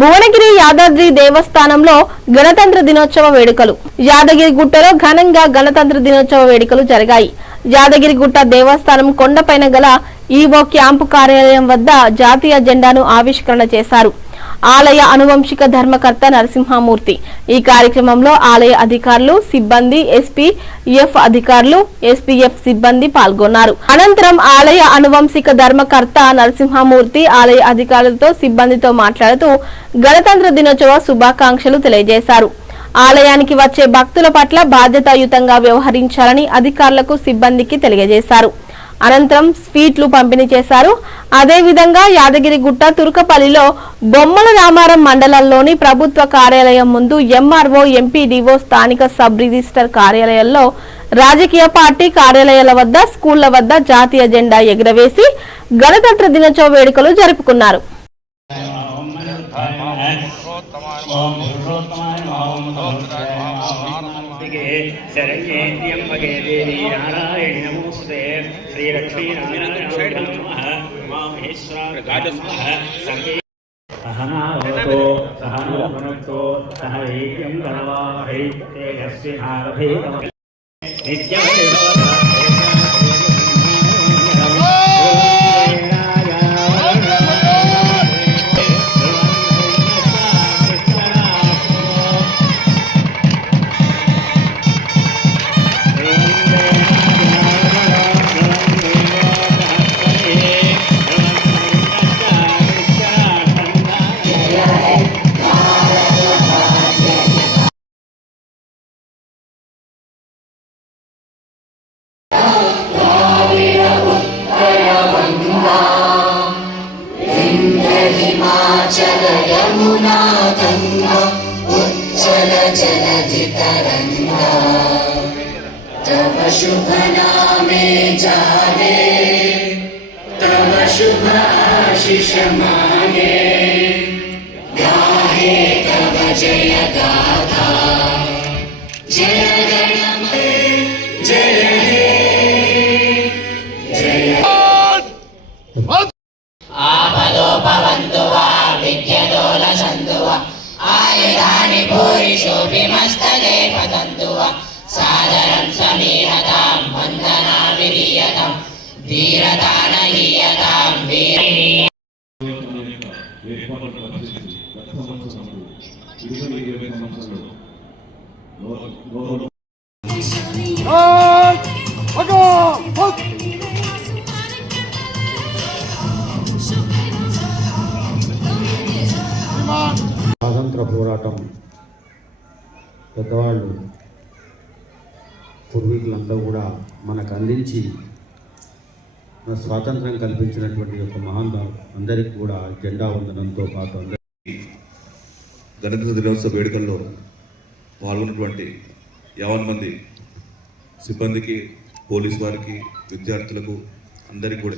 భువనగిరి యాదాద్రి దేవస్థానంలో గణతంత్ర దినోత్సవ వేడుకలు. యాదగిరిగుట్టలో ఘనంగా గణతంత్ర దినోత్సవ వేడుకలు జరిగాయి. యాదగిరిగుట్ట దేవస్థానం కొండపైన గల ఈవో క్యాంపు కార్యాలయం వద్ద జాతీయ జెండాను ఆవిష్కరణ చేశారు ఆలయ అనువంశిక ధర్మకర్త నరసింహమూర్తి. ఈ కార్యక్రమంలో ఆలయ అధికారులు, సిబ్బంది, ఎస్పీఎఫ్ అధికారులు, ఎస్పీఎఫ్ సిబ్బంది పాల్గొన్నారు. అనంతరం ఆలయ అనువంశిక ధర్మకర్త నరసింహమూర్తి ఆలయ అధికారులతో, సిబ్బందితో మాట్లాడుతూ గణతంత్ర దినోత్సవ శుభాకాంక్షలు తెలియజేశారు. ఆలయానికి వచ్చే భక్తుల పట్ల బాధ్యతాయుతంగా వ్యవహరించాలని అధికారులకు, సిబ్బందికి తెలియజేశారు. అనంతరం స్వీట్లు పంపిణీ చేశారు. అదేవిధంగా యాదగిరిగుట్ట తుర్కపల్లిలో బొమ్మల రామారం మండలంలోని ప్రభుత్వ కార్యాలయం ముందు ఎంఆర్ఓ, ఎంపీడీఓ, స్థానిక సబ్ రిజిస్టర్ కార్యాలయాల్లో, రాజకీయ పార్టీ కార్యాలయాల వద్ద, స్కూళ్ల వద్ద జాతీయ జెండా ఎగురవేసి గణతంత్ర దినోత్సవ వేడుకలు జరుపుకున్నారు. शरण्येत्यं भगे देवी नारायणि नमोस्तुते श्रीलक्ष्मी नारायण नमः माहेश्वराय नमः सर्वे सहनावतो सहनो भुनक्तो सह वीर्यं करवावहै तेजस्विनावधीतमः नित्यं हिमाचल यमुना गंगा उज्जल जलधि तरंगा तव शुभ नामे जागे तव शुभ आशीष मांगे गाहे तव जय गाथा जय गणपते जय हे जय आपदोपवन्तु वा विद्यतो लसन्तु वा आयुधानि भूरि शोभिमस्तके पतन्तु वा सादरं समीरतां वन्दना विधीयतां धीरता न हीयतां वीरिणी స్వాతంత్ర పోరాటం పెద్దవాళ్ళు పూర్వీకులంతా కూడా మనకు అందించి మన స్వాతంత్రం కల్పించినటువంటి యొక్క మహానుభావులు అందరికీ కూడా జెండా వందనంతో పాటు అందరికీ గణతంత్ర దినోత్సవ వేడుకల్లో పాల్గొన్నటువంటి 50 మంది సిబ్బందికి, పోలీసు వారికి, విద్యార్థులకు అందరికీ కూడా